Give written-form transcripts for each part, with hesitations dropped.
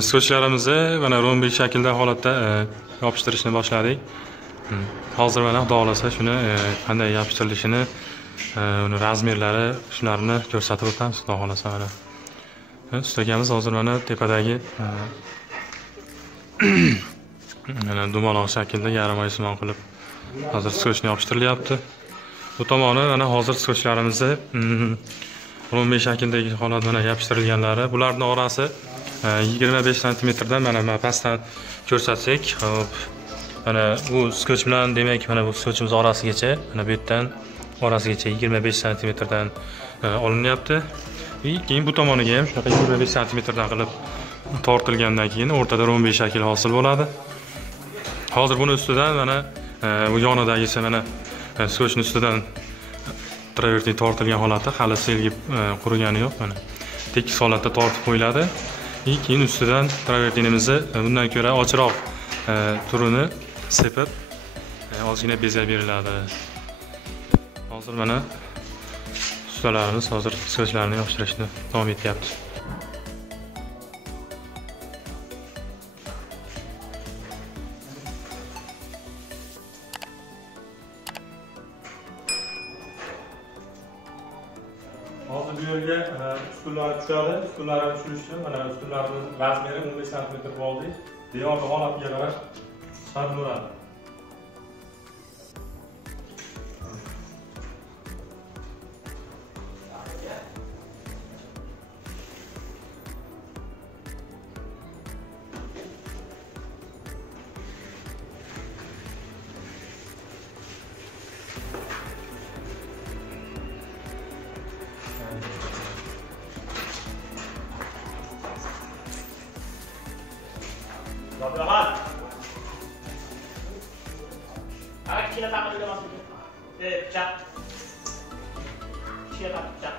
Skochlarimizni mana rombik shaklda holatda yopishtirishni boshladik. Hozir mana xudo xolasa shuni qanday yopishtirilishini, uni razmerlari, shularni ko'rsatib o'tamiz xudo xolasa mana. Ustakamiz hozir mana tepadagi mana dumaloq shaklda yarim oysimon qilib hozir skochni yopishtirilyapti. Bu tomoni mana hozir skochlarimizni rombik shakldagi holat mana yopishtirilganlari. Bularning orasi 25 cm dan mana pastdan ko'rsatsak, hop. Mana bu skoch bilan demak mana bu skochimiz orasigacha, mana bu yerdan orasigacha 25 cm dan olinyapti. Keyin bu tomoniga ham shunaqa 25 cm dan qilib tortilgandan keyin o'rtada rombik shakl hosil bo'ladi. Hozir buni ustidan mana bu yonidagisi mana skochning ustidan travertin tortilgan holati, hali selgib qurigani yo'q mana. Tekis holatda tortib qo'yiladi. Keyin ustidan travertinimizni bundan ko'ra ochroq turini sepib ozgina bezab beriladi. Hozir mana ustalarimiz hozir skochlarni yopishtirishni davom etyapti. Hozir bu yerga ustunlar tushadi. Ustunlarni tushirishi mana ustunlarning razmeri 15 cm bo'ldi. Devorni holatiga qarab chiqariladi. Rahat. Kişiyle takip edemez mi? Bıçak. Kişiyle takip bıçak.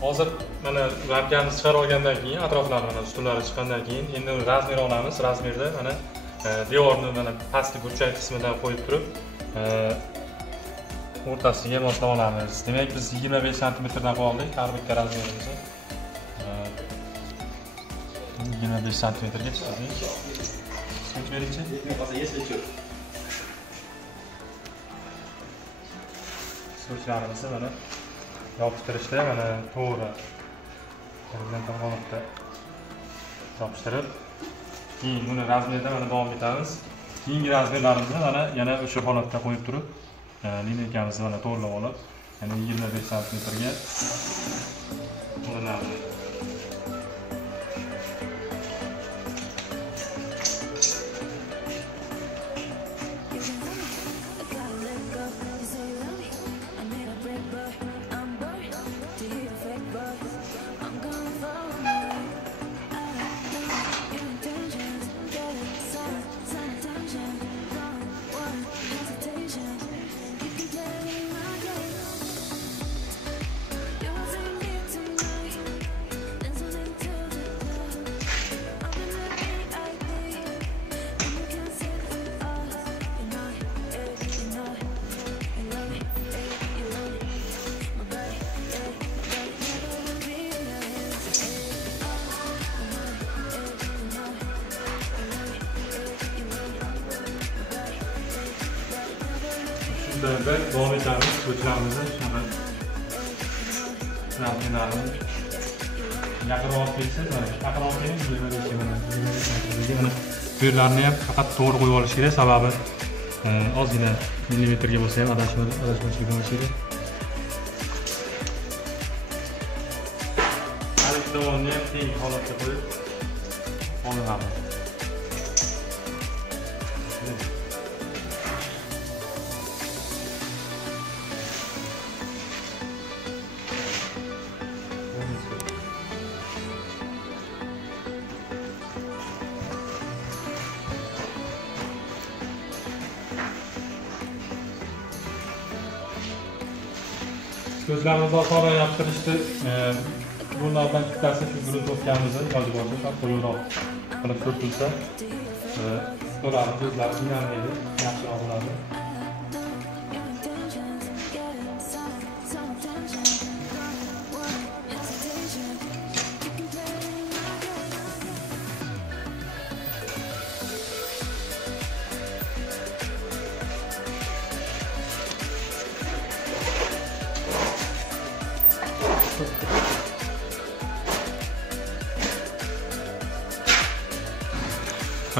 Hozir mana ramkani chiqarib olgandan keyin atroflarini mana ustunlari chiqqandan keyin endi razmer olamiz. Razmerda mana devorni mana pastki burchak qismidan qo'yib turib o'rtasiga moslab olamiz. Demak biz 25 cm dan qoldik har bitta razmerimizni. 25 cm ga chiqdik. Skoch beringchi. Skochlarimizni mana yopishtirishda mana to'g'ri holatda yopishtirib, keyin buni razmerda mana davom etamiz. Keyingi razmerlarimizni mana yana o'sha holatda qo'yib turib, lineykamizni mana to'g'rilab olib, yana 25 cm ga olinadi. Şurada devam etamiz. Ko'chlarimizni shunaqa razmerlarni yaqinroq olib kelsangiz, mana yaqinroq olib keling, mana bu yerlarni ham faqat to'g'ri qo'yib olish kerak, sababi ozgina millimetrga bo'lsa ham adashmachilik bo'lishadi. Har ikki tomonni ham teng holatga qo'yib olinadi. Ko'zlarimizni osonroq yopishtirishdi. Bunlardan ikkitasi shu gruntовкamizni iloji boricha qo'yroq qilib turtilsa, ularning ko'zlari qiynalmaydi, yaxshiroq bo'ladi.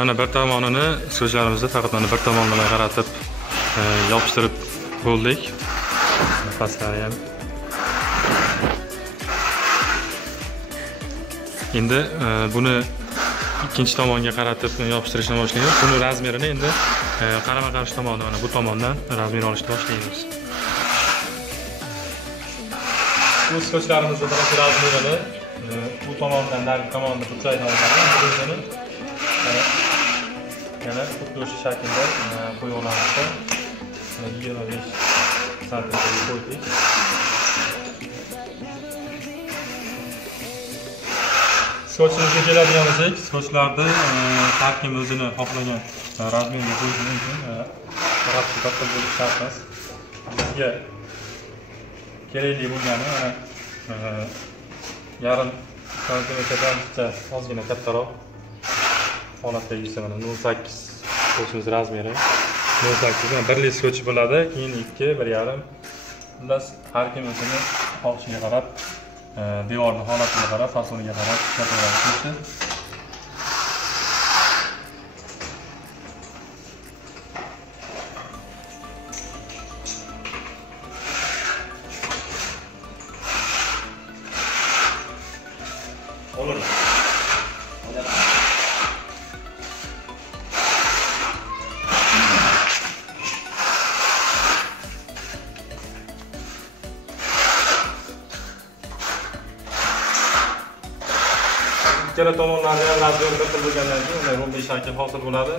Mana bir tomonini so'zlarimizda faqat mana bir tomondan qaratib yopishtirib bo'ldik. Pastlari ham. Endi buni ikkinchi tomonga qaratib yopishtirishni boshlaymiz. Buni razmerini endi qarama-qarshi tomondan mana bu tomondan razmer olishni boshlaymiz. Bu so'zlarimizda birinchi razmerini bu tomondan narigi tomonga buklaydi olganmiz. Yana xuddi o'sha shaklda qo'yib olamizda 25 sm qo'ydik. Skochimizga keladigan bo'lsak, skochlarni har kim o'zini xohlagan razmerga qo'yishi mumkin. Faqat katta bo'lishi shart emas. Bizga kerakli bo'lgani yarim santimetrdan ozgina kattaroq holatda yursa mana 08 skochimiz razmeri 08 dan birli skoch bo'ladi, keyin 2, 1,5. Xullas har kim o'zini xohishiga qarab, devorning holatiga qarab, fasoniga qarab ishlataveradi. Olur. Ikkala tomonlarni ham razmer bir xil bo'lgandan keyin unday rombiy shakl hosil bo'ladi.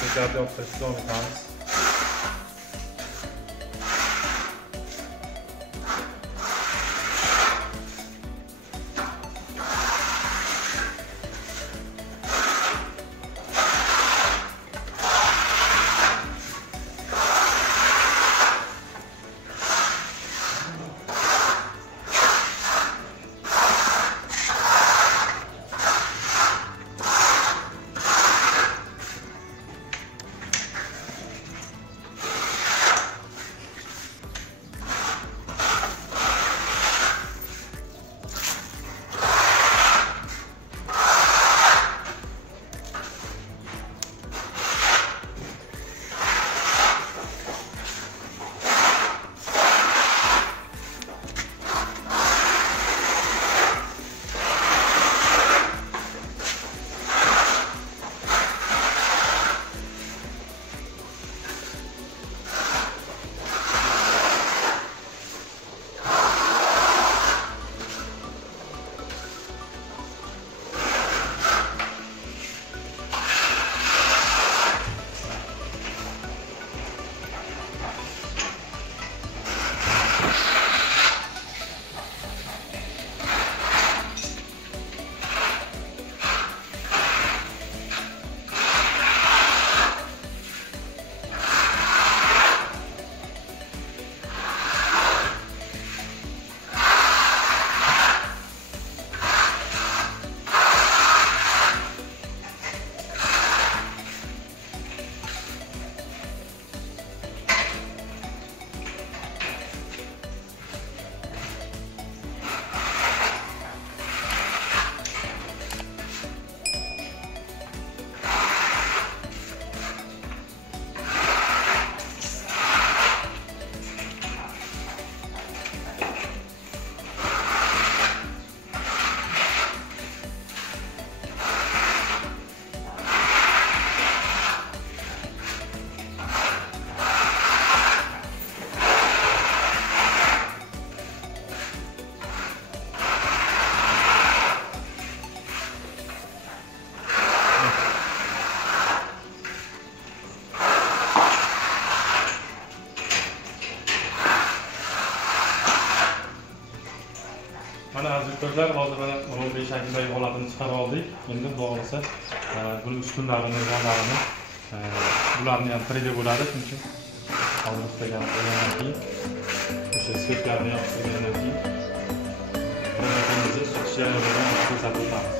Ko'zlarni yoptirishni davom etamiz. Mana azizlar, hozir mana rombiy shaklidagi holatini chiqarib oldik. Endi xudo xolasa buni ustunlarini, nizomlarini bularni ham 3D bo'ladi, chunki hozir istagan bo'lgandan keyin o'sha svetlarni yopishtirgandan keyin proyektimizda sotish jarayonlarini ko'rsatib o'tamiz.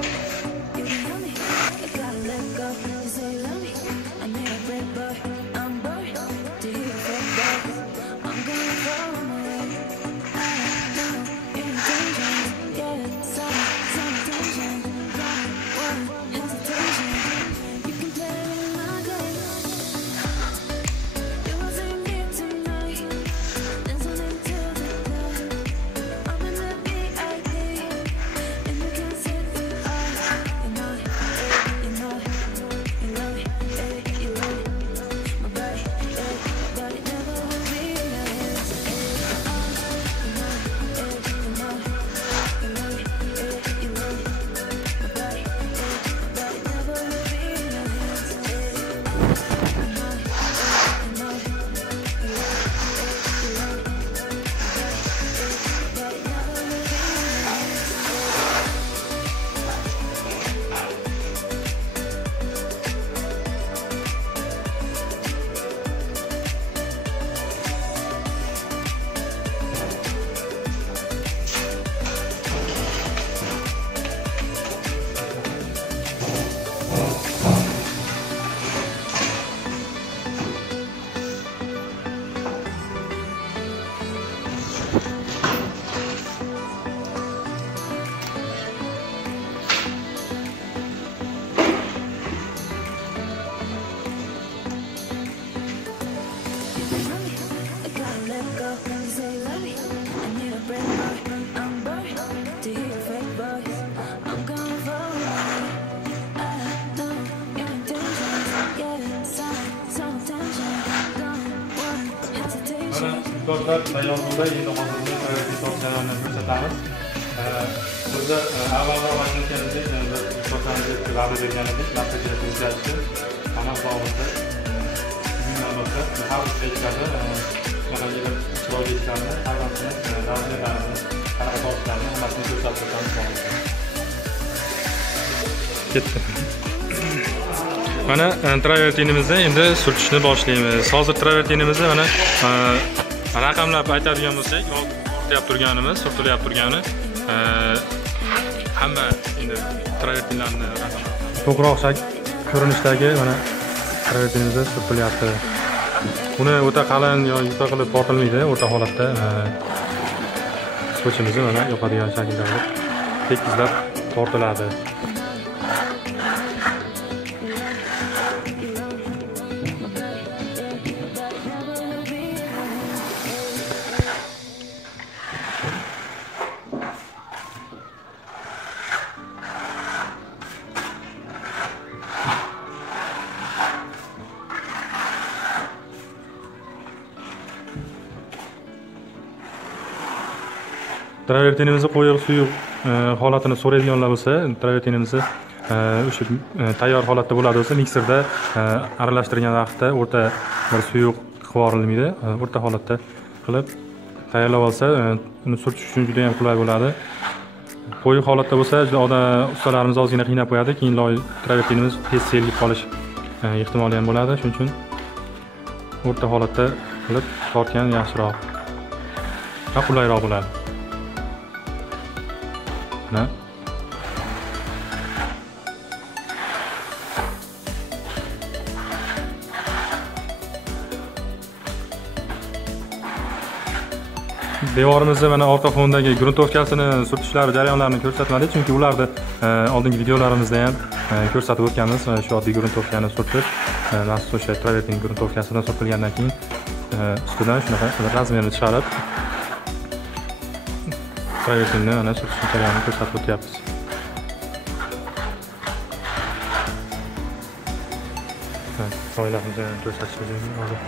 Dostlar, tayyor bo'ldi. Endi hozir buni hisob jarayonini ko'rsatamiz. Bizda avvalroq aytganimizdek, hisoblarimizga va'da bergan edik, natijalar o'zgardi. Hamma sog'liqda bundan boshqa har bir pechlarda mana chiroyli ishlarni, har birini razmerlarini, qanaqa tortlarni hammasini ko'rsatib o'tamiz. Ketdi. Mana travertinimizni endi surtishni boshlaymiz. Hozir travertinimizni mana raqamlab aytadigan bo'lsak, ortayap turganimiz, surtilayap turgani hamma endi travertinlarni to'g'riroq ko'rinishdagi mana travertinimizda surtilyapti. Buni o'ta qalin yoki yuqa qilib tortilmaydi, o'rta holatda skochimizni mana yoqadigan shaklda tekizlab tortiladi. Travertinimizni qo'yiq suyuq holatini so'raydiganlar bo'lsa, travertinimizni o'sha tayyor holatda bo'ladi bo'lsa, mikserda aralashtirgan vaqtda o'rta bir suyuq qilib yuborilmaydi. O'rta holatda qilib tayyorlab olsa, uni surtish uchun juda ham qulay bo'ladi. Qo'yiq holatda bo'lsa, ustalarimiz ozgina qiynab qo'yadi, keyin travertinimiz tez selgib qolish ehtimoli ham bo'ladi. Shuning uchun o'rta holatda qilib tortgan yaxshiroq va qulayroq bo'ladi. Devorimizda mana orqa fondagi gruntovkasini surtishlari jarayonlarini ko'rsatmadik, chunki ularni oldingi videolarimizda ham ko'rsatib o'tganmiz. Shu oddiy gruntovkani surtib, maxsus o'sha travertin gruntovkasidan surtilgandan keyin ustidan shunaqa razmerni chiqarib travertinni ana surtish jarayonini ko'rsatib o'tyapmiz. Soylarimizni ko'rsatishimiz mumkin.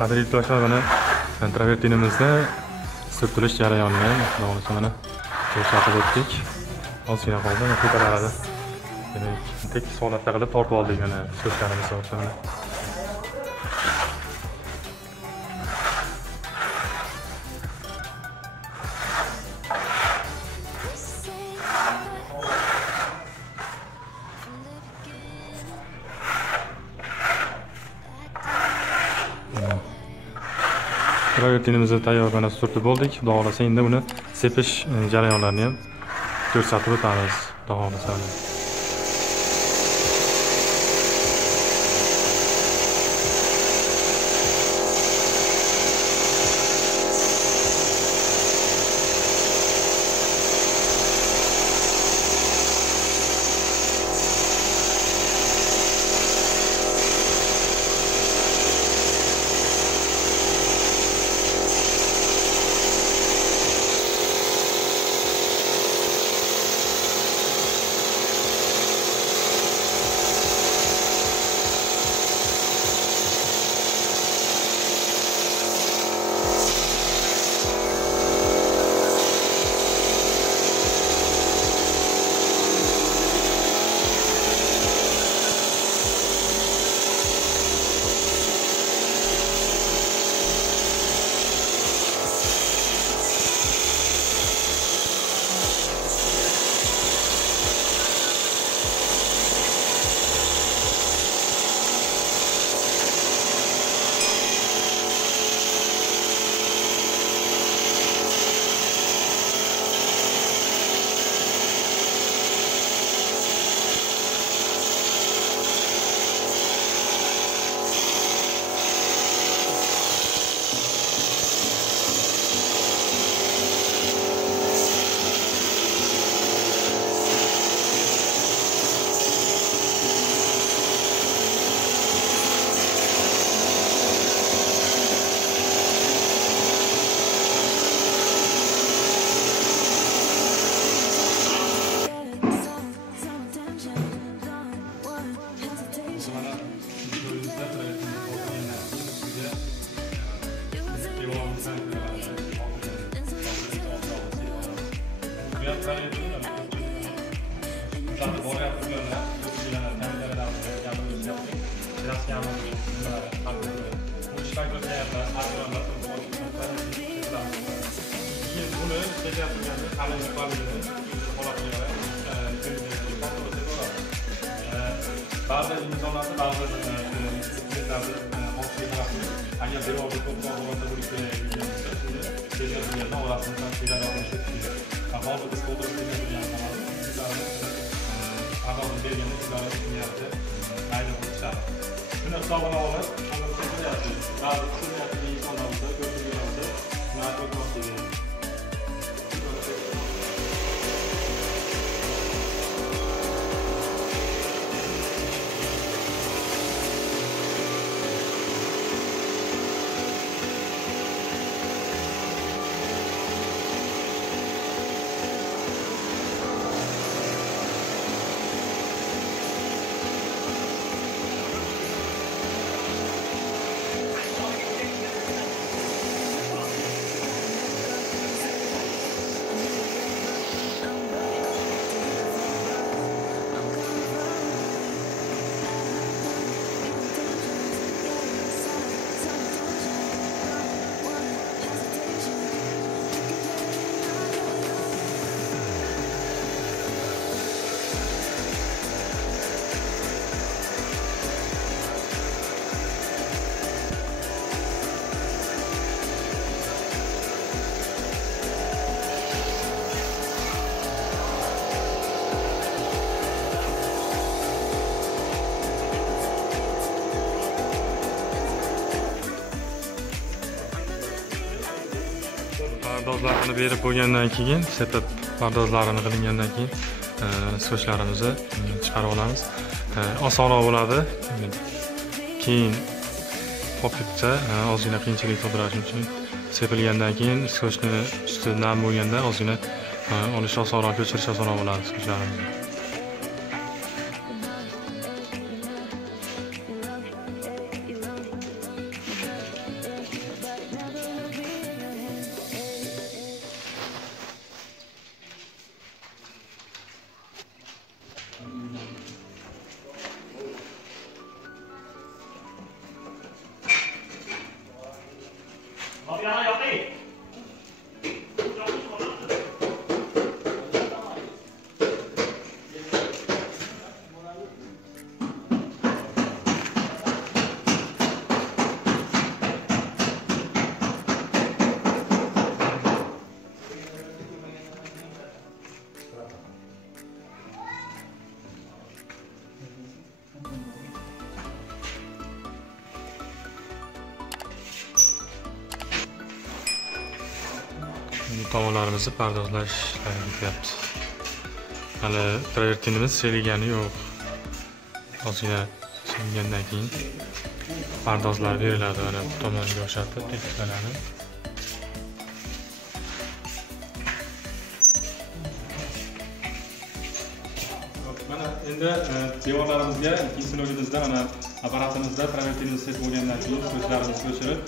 Qadrli yurtdoshlar, mana travertinimizni surtilish jarayonini davomida mana ko'rsatib o'tdik. Ozgina qoldi, ko'tariladi. Demak, tekis holatda qilib tortib oldik mana sochlarimizni o'rtamini. Travertinimizni tayyor mana surtib bo'ldik. Xudo xolasa endi buni sepish jarayonlarini ham ko'rsatib o'tamiz. Xudo xolasa. Bazı imzalarda bazı hizmetlerde agar bir orada to'g'ri orada bo'lib kelayotgansa tezliklarni orasida tezlar olishib kerak. Hozir biz to'g'ri adolat berganda sizlarga niyati mayda bo'lishadi. Shuni hisobini olib, uni sezilyapti. Ba'zi tushunmayotgan insonlarga ko'rsatganlarda niyat o'tmoqligi. Pardozlarini berib bo'lgandan keyin, sepib pardozlarini qilingandan keyin skochlarimizni chiqarib olamiz. Osonroq bo'ladi. Keyin popitda ozgina qiyinchilik tug'dirishi uchun sepilgandan keyin skochni usti nam bo'lganda ozgina olish osonroq, ko'chirish osonroq bo'ladi skochlarimizni. Yana yoqing. Tomonlarimizni pardozlash ketyapti. Hali travertinimiz seligani yo'q. Ozgina singandan keyin pardozlar beriladi. Mana bu tomonga o'xshatib tekislanadi. Mana endi devorlarimizga ikkinchi loyimizda mana apparatimizda travertinimiz set bo'lgandan keyin skochlarimizni ko'chirib,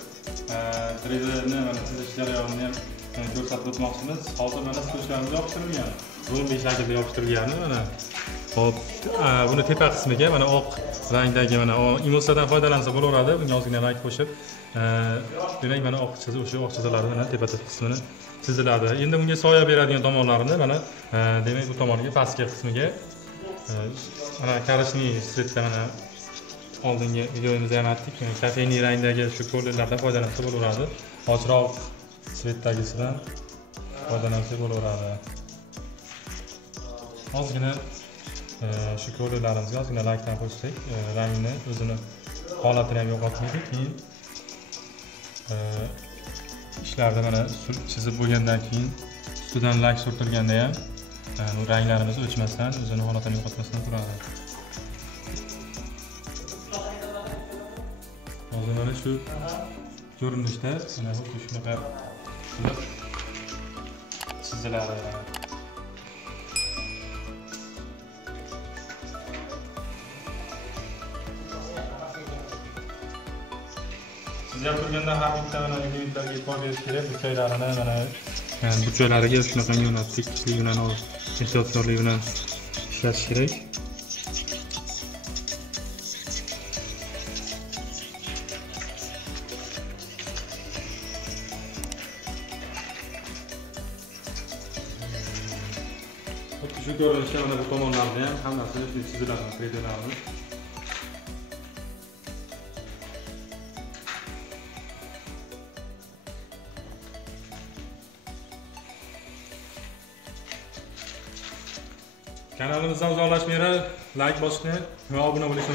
3D'ni mana chizish jarayonini ham ko'rsatib o'tmoqchimiz. Hozir mana skochlarimiz yopishtirilgan. Bunday shaklda yopishtirilgani mana. Hop, buni tepa qismiga mana oq rangdagi mana emulsiyadan foydalansa bo'laveradi. Bunga ozgina rang qo'shib, demak mana oq chiziq, o'sha oq chiziqlar mana tepa qismini chiziladi. Endi bunga soya beradigan tomonlarini mana demak bu tomoniga pastki qismiga mana karishniy svetda mana oldingi videomizda ham aytdik, kafeniy rangdagi shu kollardan foydalansa bo'laveradi. Ochroq svetdagisidan foydalansa bo'laveradi. Ozgina shu kollarlarimizga ozgina lakdan qo'shsak, rangni o'zini holatini ham yo'qotmaydi. Keyin ishlarda mana chizib bo'lgandan keyin ustidan lak surtilganda ham bu ranglarimiz o'chmasdan, o'zini holatini yo'qotmasdan turadi. Hozir mana shu ko'rinishda mana xuddi shunaqa qilib chiziladi. Chizib turganda har bitta mana elementlarga e'tibor berish kerak. Burchaklarini mana burchaklariga shunaqa yo'nalib, tekislik bilan ehtiyotkorlik bilan ishlatish kerak. Shu ko'rinishda mana bu tomonlarni ham hammasi chiziladi, 3D'larimiz. Kanalimizdan uzoqlashmanglar, like bosishni va obuna bo'lishni